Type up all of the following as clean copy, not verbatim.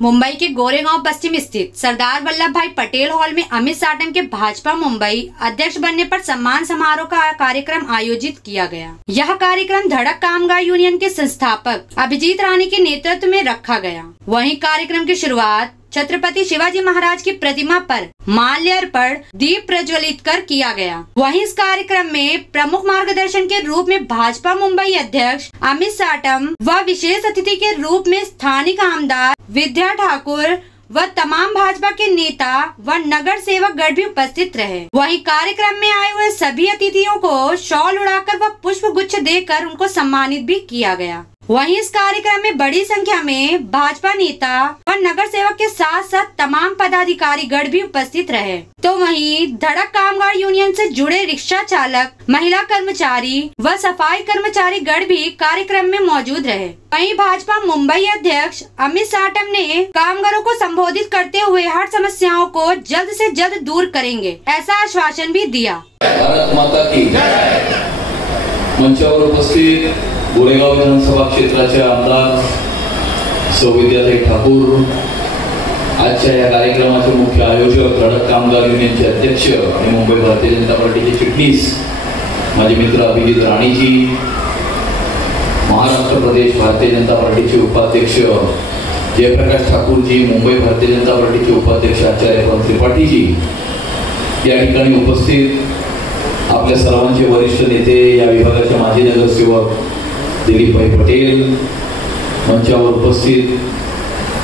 मुंबई के गोरेगांव पश्चिम स्थित सरदार वल्लभ भाई पटेल हॉल में अमित साटम के भाजपा मुंबई अध्यक्ष बनने पर सम्मान समारोह का कार्यक्रम आयोजित किया गया। यह कार्यक्रम धड़क कामगार यूनियन के संस्थापक अभिजीत राणे के नेतृत्व में रखा गया। वहीं कार्यक्रम की शुरुआत छत्रपति शिवाजी महाराज की प्रतिमा पर माल्यार्पण दीप प्रज्वलित कर किया गया। वहीं इस कार्यक्रम में प्रमुख मार्गदर्शन के रूप में भाजपा मुंबई अध्यक्ष अमित साटम व विशेष अतिथि के रूप में स्थानीय आमदार विद्या ठाकुर व तमाम भाजपा के नेता व नगर सेवक गण भी उपस्थित रहे। वहीं कार्यक्रम में आए हुए सभी अतिथियों को शॉल उड़ाकर व पुष्प गुच्छ देकर उनको सम्मानित भी किया गया। वहीं इस कार्यक्रम में बड़ी संख्या में भाजपा नेता व नगर सेवक के साथ साथ तमाम पदाधिकारी गण भी उपस्थित रहे। तो वहीं धड़क कामगार यूनियन से जुड़े रिक्शा चालक, महिला कर्मचारी व सफाई कर्मचारी गण भी कार्यक्रम में मौजूद रहे। वहीं भाजपा मुंबई अध्यक्ष अमित साटम ने कामगारों को संबोधित करते हुए हर समस्याओं को जल्द से जल्द दूर करेंगे, ऐसा आश्वासन भी दिया। भारत माता की मंचावर उपस्थित गोरेगाव विधानसभा क्षेत्राचे आमदार सौ विद्याताई ठाकूर, आजच्या या कार्यक्रमाचे मुख्य आयोजक धडक कामगार युनियनचे अध्यक्ष आणि मुंबई भारतीय जनता पार्टीचे चिटणीस माझे मित्र अभिजीत राणेजी, महाराष्ट्र प्रदेश भारतीय जनता पार्टीचे उपाध्यक्ष जयप्रकाश ठाकूरजी, मुंबई भारतीय जनता पार्टीचे उपाध्यक्ष आचार्य पंत त्रिपाठीजी, या ठिकाणी उपस्थित आपल्या सर्वांचे वरिष्ठ नेते, या विभागाचे माजी नगरसेवक दिलीप भाई पटेल, मंचावर उपस्थित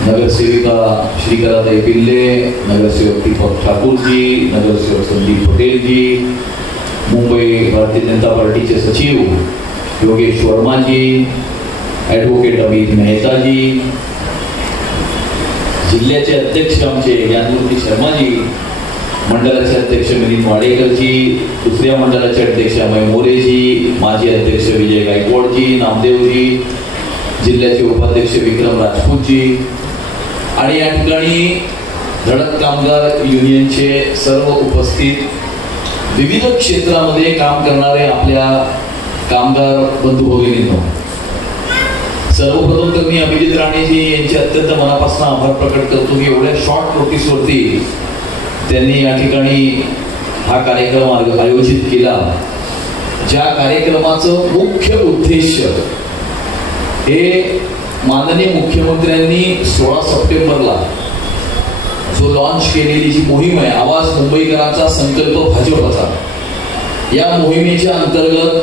नगरसेविका श्रीकलाताई पिल्ले, नगरसेवक दीपक ठाकूरजी, नगरसेवक संदीप पटेलजी, मुंबई भारतीय जनता पार्टीचे सचिव योगेश वर्माजी, ॲडव्होकेट अमित मेहताजी, जिल्ह्याचे अध्यक्ष आमचे ज्ञानमूर्ती शर्माजी, मंडळाचे अध्यक्ष मिलिंद वाडेकरजी, दुसऱ्या मंडळाचे अध्यक्ष अमय मोरेजी, माजी अध्यक्ष विजय गायकवाडजी, नामदेवजी, जिल्ह्याचे उपाध्यक्ष विक्रम राजपूतजी आणि या ठिकाणी धडक कामगार युनियनचे सर्व उपस्थित विविध क्षेत्रामध्ये काम करणारे आपल्या कामगार बंधू भगिनींनो, सर्वप्रथम तर मी अभिजीत राणेजी यांचे अत्यंत मनापासून आभार प्रकट करतो की एवढ्या शॉर्ट नोटीसवरती त्यांनी या ठिकाणी हा कार्यक्रम आयोजित केला। ज्या कार्यक्रमाचं मुख्य उद्देश हे माननीय मुख्यमंत्र्यांनी 16 सप्टेंबरला जो लॉन्च केलेली जी मोहीम आहे, आवाज मुंबईकरांचा संकल्प भाजपचा, या मोहिमेच्या अंतर्गत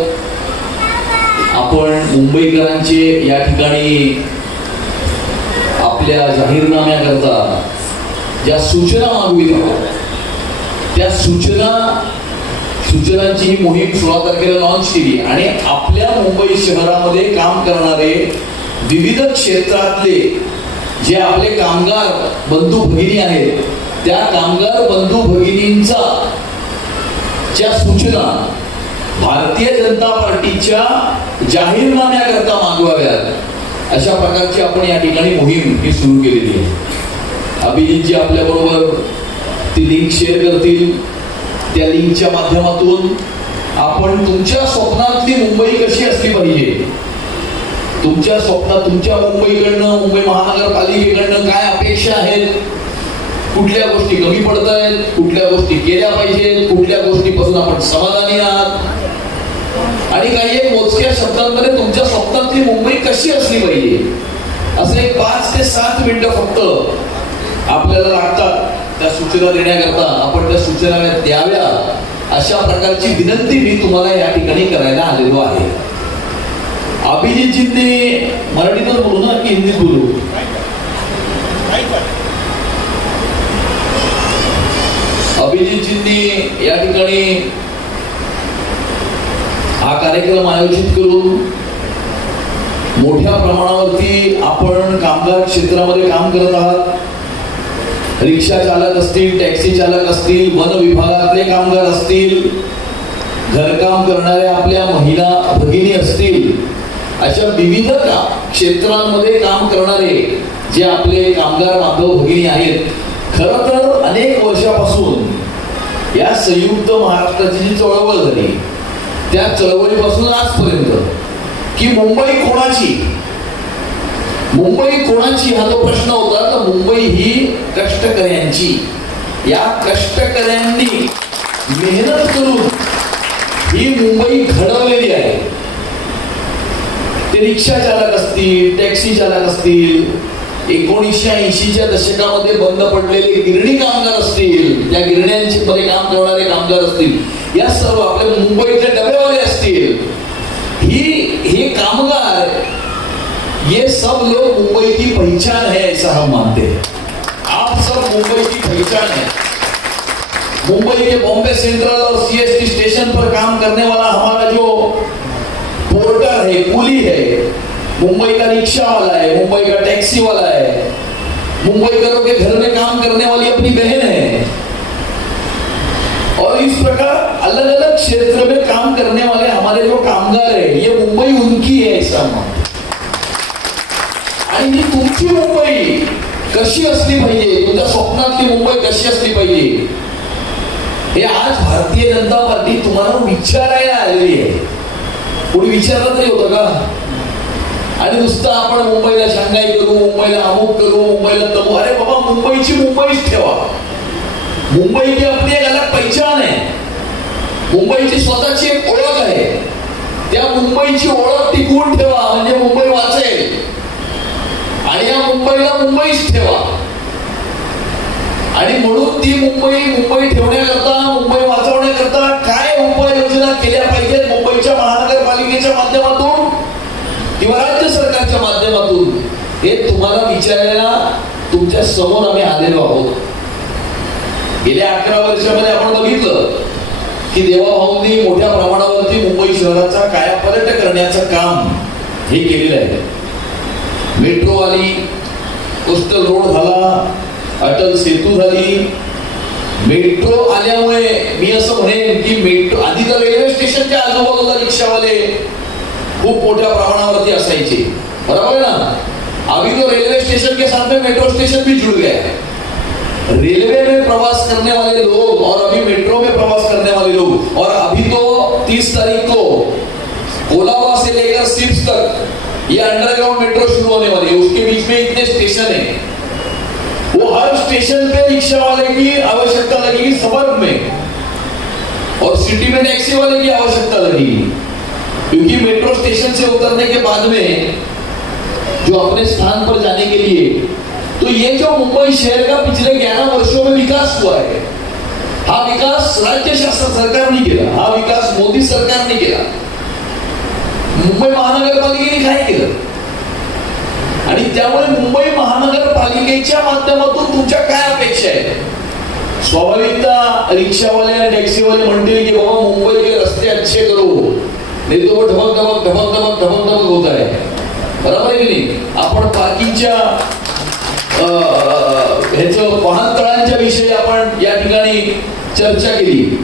आपण मुंबईकरांचे या ठिकाणी आपल्या जाहीरनाम्याकरता ज्या सूचना मागवित आहोत, त्या सूचनांची ही मोहीम 16 तारखेला लॉन्च केली आणि आपल्या मुंबई शहरामध्ये काम करणारे विविध क्षेत्रातले जे आपले कामगार बंधू भगिनी आहेत, त्या कामगार बंधू भगिनींचा ज्या सूचना भारतीय जनता पार्टीच्या जाहीरनाम्याकरता मागवाव्यात, अशा प्रकारची आपण या ठिकाणी मोहीम ही सुरू केलेली आहे। अभिजीतजी आपल्या बरोबर ती लिंक शेअर करतील। त्या लिंकच्या माध्यमातून आपण तुमच्या स्वप्नातली मुंबई कशी असली पाहिजे, तुमच्या स्वप्नात तुमच्या मुंबईकडनं, मुंबई महानगरपालिकेकडनं काय अपेक्षा आहेत, कुठल्या गोष्टी कमी पडत आहेत, कुठल्या गोष्टी केल्या पाहिजेत, कुठल्या गोष्टीपासून आपण समाधानी आहात आणि काही एक मोजक्या शब्दांमध्ये तुमच्या स्वप्नातली मुंबई कशी असली पाहिजे, असं एक 5 ते 7 मिनिटं फक्त आपल्याला लागतात त्या सूचना देण्याकरता। आपण त्या सूचना द्याव्या अशा प्रकारची विनंती मी तुम्हाला या ठिकाणी करायला आलेलो आहे। अभिजीतजींनी मराठीतच बोलू ना की हिंदीत बोलू? अभिजीतजींनी या ठिकाणी हा कार्यक्रम आयोजित करून मोठ्या प्रमाणावरती आपण कामगार क्षेत्रामध्ये काम करत आहात। रिक्षा चालक असतील, टॅक्सी चालक असतील, वन विभागातले कामगार असतील, घरकाम करणाऱ्या आपल्या महिला भगिनी असतील, अशा विविध क्षेत्रांमध्ये काम करणारे जे आपले कामगार बांधव भगिनी आहेत, खरं तर अनेक वर्षापासून या संयुक्त महाराष्ट्राची जी चळवळ झाली, त्या चळवळीपासून आजपर्यंत की मुंबई कोणाची, मुंबई कोणाची हा जो प्रश्न होता, तर मुंबई ही कष्टकऱ्यांची. या कष्टकऱ्यांनी मेहनत करून ही मुंबई घडवलेली आहे. ते रिक्षा चालक असतील, टॅक्सी चालक असतील, 1980च्या दशकामध्ये बंद पडलेले गिरणी कामगार असतील, त्या गिरण्यांमध्ये काम करणारे कामगार असतील, या सर्व आपल्या मुंबईतले डबेवाले असतील, हे कामगार, ये सब लोग मुंबई की पहचान है, ऐसा हम मानते हैं. आप सब मुंबई की पहचान है. मुंबई के बॉम्बे सेंट्रल और CST स्टेशन पर काम करने वाला हमारा जो पोर्टर है, कुली है, मुंबई का रिक्शा वाला है, मुंबई का टैक्सी वाला है, मुंबईकरों के घर में काम करने वाली अपनी बहन है, और इस प्रकार अलग अलग क्षेत्र में काम करने वाले हमारे जो कामगार है, ये मुंबई उनकी है, ऐसा मानते. आणि ही तुमची मुंबई कशी असली पाहिजे, तुमच्या स्वप्नातली मुंबई कशी असली पाहिजे, हे आज भारतीय जनता पार्टी तुम्हाला विचारायला आलेली आहे. कोणी विचारलं तरी होतं का? आणि नुसतं आपण मुंबईला शांघाई करू, मुंबईला अमुक करू, मुंबईला तमू. अरे बाबा, मुंबईची मुंबईच ठेवा. मुंबई की आपली एक अलग पहचान आहे. मुंबईची स्वतःची एक ओळख आहे. त्या मुंबईची ओळख टिकवून ठेवा, म्हणजे मुंबई वाचेल. आणि या मुंबईला मुंबईच ठेवा. आणि म्हणून ती मुंबई ठेवण्याकरता, मुंबई वाचवण्याकरता काय उपाययोजना केल्या पाहिजेत मुंबईच्या महानगरपालिकेच्या माध्यमातून किंवा राज्य सरकारच्या माध्यमातून, हे तुम्हाला विचारायला तुमच्या समोर आम्ही आलेलो आहोत. गेल्या 11 वर्षामध्ये आपण बघितलं की देवाभाऊंनी मोठ्या प्रमाणावरती मुंबई शहराचा कायापालट करण्याचं काम हे केलेलं आहे. मेट्रो आली, कोस्टल रोड झाला, अटल सेतू झाली. मेट्रो आल्यामुळे मी असं म्हणेन की मेट्रो, आधी तर रेल्वे स्टेशनच्या आजूबाजूला रिक्षावाले खूप मोठ्या प्रमाणावरती असायचे, बरोबर है ना. अभी तो रेलवे स्टेशन के साथ में मेट्रो स्टेशन भी जुड़ गया है. रेलवे में प्रवास करने वाले लोग और अभी मेट्रो में प्रवास करने वाले लोग, और अभी तो 30 तारीख को कोलाबा से लेकर सिप्स तक ये अंडरग्राउंड मेट्रो शुरू होने वाली है. उसके बीच में इतने स्टेशन है, वो हर स्टेशन पे रिक्शा वाले की आवश्यकता लगेगी सबर्ब में, और सिटी में टैक्सी वाले की आवश्यकता लगेगी. क्योंकि मेट्रो स्टेशन से उतरने के बाद में जो अपने स्थान पर जाने के लिए, तो ये जो मुंबई शहर का पिछले 11 वर्षों में विकास हुआ है, हा विकास राज्य शासन सरकारने केला, हा विकास मोदी सरकारने केला. मुंबई महानगरपालिकेने काय केलं? आणि त्यामुळे मुंबई महानगरपालिकेच्या माध्यमातून तुमच्या काय अपेक्षा आहेत? स्वाभाविकता रिक्षावाले आणि टॅक्सीवाले म्हणतील की बाबा मुंबई के रस्ते अच्छे करो, नाही तो ढबक ढबक ढबक ढबक ढबक ढबक होत आहे, बरोबर आहे की नाही. आपण पार्किंगच्या ह्याचं वाहनतळांच्या विषयी आपण या ठिकाणी चर्चा केली.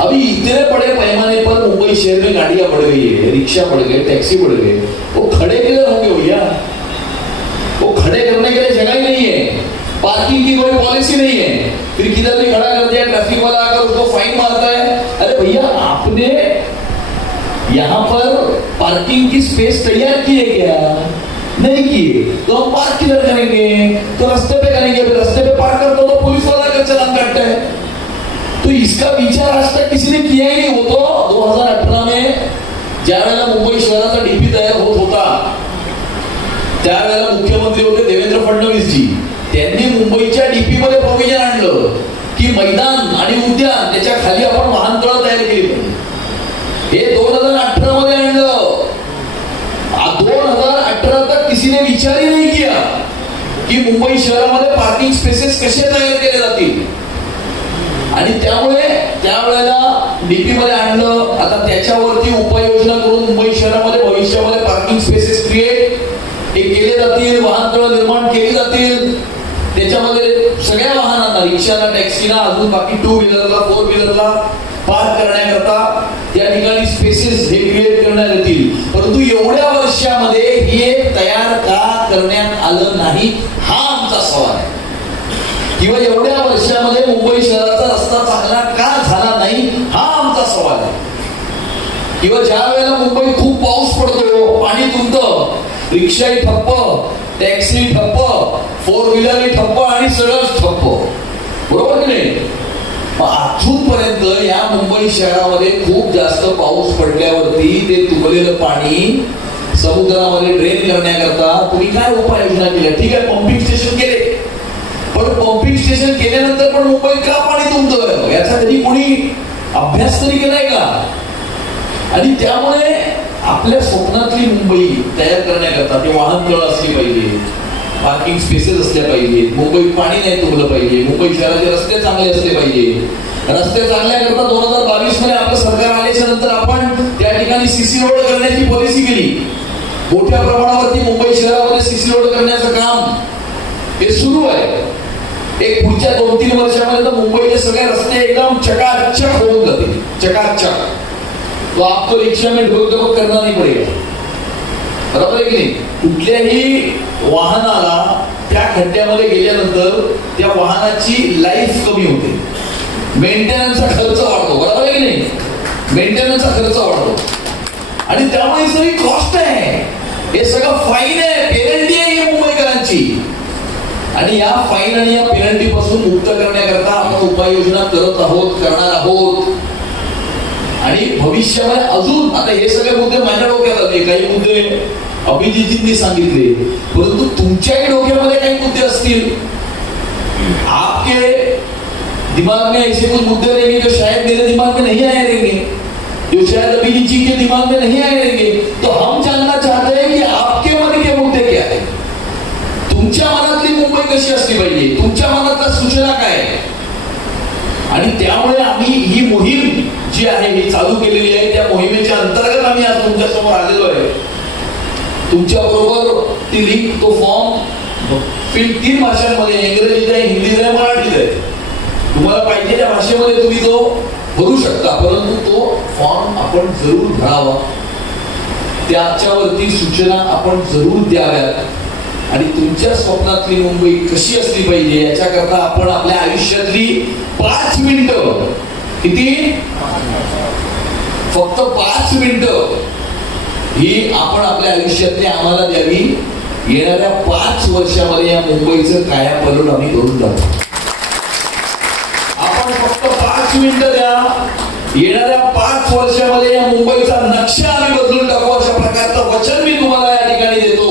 अभी इतने बड़े पैमाने पर मुंबई शहर में गाड़ियां बढ़ गई है, रिक्शा बढ़ गए, टैक्सी बढ़ गए, वो खड़े किधर होंगे भैया? वो खड़े करने के लिए जगह ही नहीं है, पार्किंग की कोई पॉलिसी नहीं है, फिर किधर भी खड़ा कर दिया, ट्रैफिक वाला आकर उसको फाइन मारता है. अरे भैया, आपने यहाँ पर पार्किंग की स्पेस तैयार की है क्या? नहीं किए, तो हम पार्क किधर करेंगे? तो रास्ते पे करेंगे. फिर रास्ते पे पार्क करते तो पुलिस वाला का चालान काटता है. तो इसका विचार आज तक किसी ने किया ही नहीं. होतो 2018 में ज्यावेळेला मुंबई शहराचा डीपी तयार होत होता, त्यावेळेला मुख्यमंत्री होते देवेंद्र फडणवीस जी. त्यांनी मुंबईच्या डीपी मध्ये प्रोव्हिजन आणलं की मैदान आणि उद्यान त्याच्या खाली आपण वाहनतळ तयार केली पाहिजे. हे 2018 मध्ये आणलं. 2018 तक किसी ने विचार ही नहीं किया की मुंबई शहरामध्ये पार्किंग स्पेसेस कसे तयार केले जातील. आणि त्यामुळे त्यावेळेला डीपी मध्ये आणलं. आता त्याच्यावरती उपाययोजना करून मुंबई शहरामध्ये भविष्यामध्ये पार्किंग स्पेसेस क्रिएट केले जातील, वाहनतळ निर्माण केली जातील. त्याच्यामध्ये सगळ्या वाहनांना, रिक्षाला, टॅक्सीला, अजून बाकी 2 व्हीलरला, 4 व्हीलरला पार्क करण्याकरता त्या ठिकाणी स्पेसेस हे क्रिएट करण्यात येतील. परंतु एवढ्या वर्षामध्ये हे तयार का करण्यात आलं नाही, हा आमचा सवाल आहे. किंवा एवढ्या वर्षामध्ये मुंबई शहराचा रस्ता चांगला का झाला नाही, हा आमचा सवाल आहे. किंवा ज्या वेळेला मुंबईत खूप पाऊस पडतो, पाणी तुंबतं, रिक्षाही ठप्प, टॅक्सी ठप्प, 4 व्हीलर ठप्प आणि सगळंच ठप्प, बरोबर की नाही? अजूनपर्यंत या मुंबई शहरामध्ये खूप जास्त पाऊस पडल्यावरती ते तुंबलेलं पाणी समुद्रामध्ये ड्रेन करण्याकरता तुम्ही काय उपाययोजना केल्या? ठीक आहे, पंपिंग स्टेशन केले, पण पंपिंग स्टेशन केल्यानंतर पण मुंबईत का पाणी तुंबतं याचा कधी कोणी अभ्यास तरी केलाय का? आणि त्यामुळे आपल्या स्वप्नातली मुंबई तयार करण्याकरता ते वाहनतळ असली पाहिजे, पार्किंग स्पेसेस असल्या पाहिजे, मुंबईत पाणी नाही तुंबलं पाहिजे, मुंबई शहराचे रस्ते चांगले असले पाहिजे. रस्ते चांगल्याकरता 2022 मध्ये आपलं सरकार आल्याच्या नंतर आपण त्या ठिकाणी सीसी रोड करण्याची पॉलिसी केली. मोठ्या प्रमाणावरती मुंबई शहरामध्ये सीसी रोड करण्याचं काम हे सुरू आहे. एक पुढच्या 2-3 वर्षामध्ये तर मुंबईचे सगळे रस्ते एकदम चकाचक होऊन जातील, चकाचक. तो आपको रिक्षा में ढोक करना नहीं पडेगा, बरोबर आहे की नाही? कुठल्याही वाहनाला त्या खड्ड्यामध्ये गेल्यानंतर त्या वाहनाची लाईफ कमी होते, मेंटेनन्सचा खर्च वाढतो, बरोबर आहे की नाही? मेंटेनन्सचा खर्च वाढतो आणि त्यामुळे सगळी कॉस्ट आहे, हे सगळं फाईन आहे, पेनल्टी आहे ही मुंबईकरांची. आणि या फाईन आणि या पेनल्टी पासून मुक्त करण्याकरता आपण उपाययोजना करत आहोत, करणार आहोत. आणि भविष्यामध्ये अजून आता हे सगळे मुद्दे माझ्या डोक्यात आले, काही मुद्दे अभिजितजींनी सांगितले, परंतु तुमच्याही डोक्यामध्ये काही मुद्दे असतील. आपके दिमाग में ऐसे कुछ मुद्दे रहेंगे जो शायद मेरे दिमाग में नहीं आए रहेंगे, जो शायद अभिजीत जी के दिमाग में नहीं आए रहेंगे. तो हम जानना चाहते हैं कि आपके मन के मुद्दे क्या है, तुमच्या मनातली मुंबई कशी असली पाहिजे, तुमच्या मनातल्या सूचना काय. आणि त्यामुळे आम्ही ही मोहीम जी आहे ही चालू केलेली आहे. त्या मोहिमेच्या अंतर्गत आम्ही आज तुमच्या समोर आलेलो आहे. तुमच्या बरोबर ती लिंक, तो फॉर्म 3 भाषांमध्ये, इंग्रजीत आहे, हिंदीत आहे, मराठीत आहे. तुम्हाला पाहिजे त्या भाषेमध्ये तुम्ही तो भरू शकता, परंतु तो फॉर्म आपण जरूर भरावा, त्याच्यावरती सूचना आपण जरूर द्याव्यात. आणि तुमच्या स्वप्नातली मुंबई कशी असली पाहिजे याच्याकरता आपण आपल्या आयुष्यातली 5 मिनिटं, किती? फक्त 5 मिनिटं ही आपण आपल्या आयुष्यातली आम्हाला द्यावी. येणाऱ्या 5 वर्षामध्ये या मुंबईचं कायापालट आम्ही करून जातो. आपण फक्त 5 मिनिटं द्या, येणाऱ्या 5 वर्षामध्ये या मुंबईचा नक्षा आम्ही बदलून टाकू, अशा प्रकारचं वचन मी तुम्हाला या ठिकाणी देतो.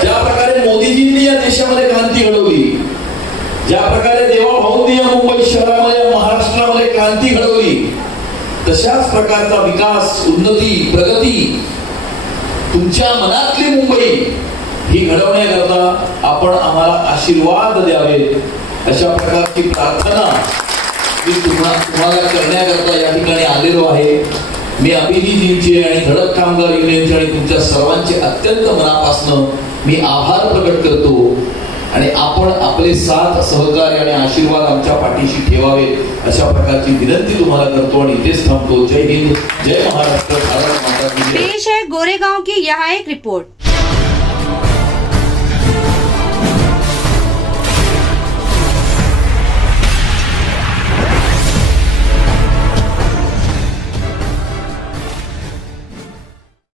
ज्या प्रकारे मोदीजींनी या देशामध्ये क्रांती घडवली, ज्या प्रकारे देवाभाऊंनी या मुंबई शहरामध्ये, महाराष्ट्रामध्ये क्रांती घडवली, तशाच प्रकारचा विकास, उन्नती, प्रगती तुमच्या मनातली मुंबई ही घडवण्याकरता आपण आम्हाला आशीर्वाद द्यावे, अशा प्रकारची प्रार्थना मी तुम्हाला करण्याकरता या ठिकाणी आलेलो आहे. मी अभिजीतजींचे आणि धडक कामगार युनियनचे आणि तुमच्या सर्वांचे अत्यंत मनापासून मी आभार प्रकट करतो. आणि आपण आपले साथ, सहकार्य आणि आशीर्वाद आमच्या पाठीशी ठेवावेत अशा प्रकारची विनंती तुम्हाला करतो आणि इथेच थांबतो. जय हिंद, जय महाराष्ट्र, भारत माता की जय. पेश है गोरेगांव की यह एक रिपोर्ट.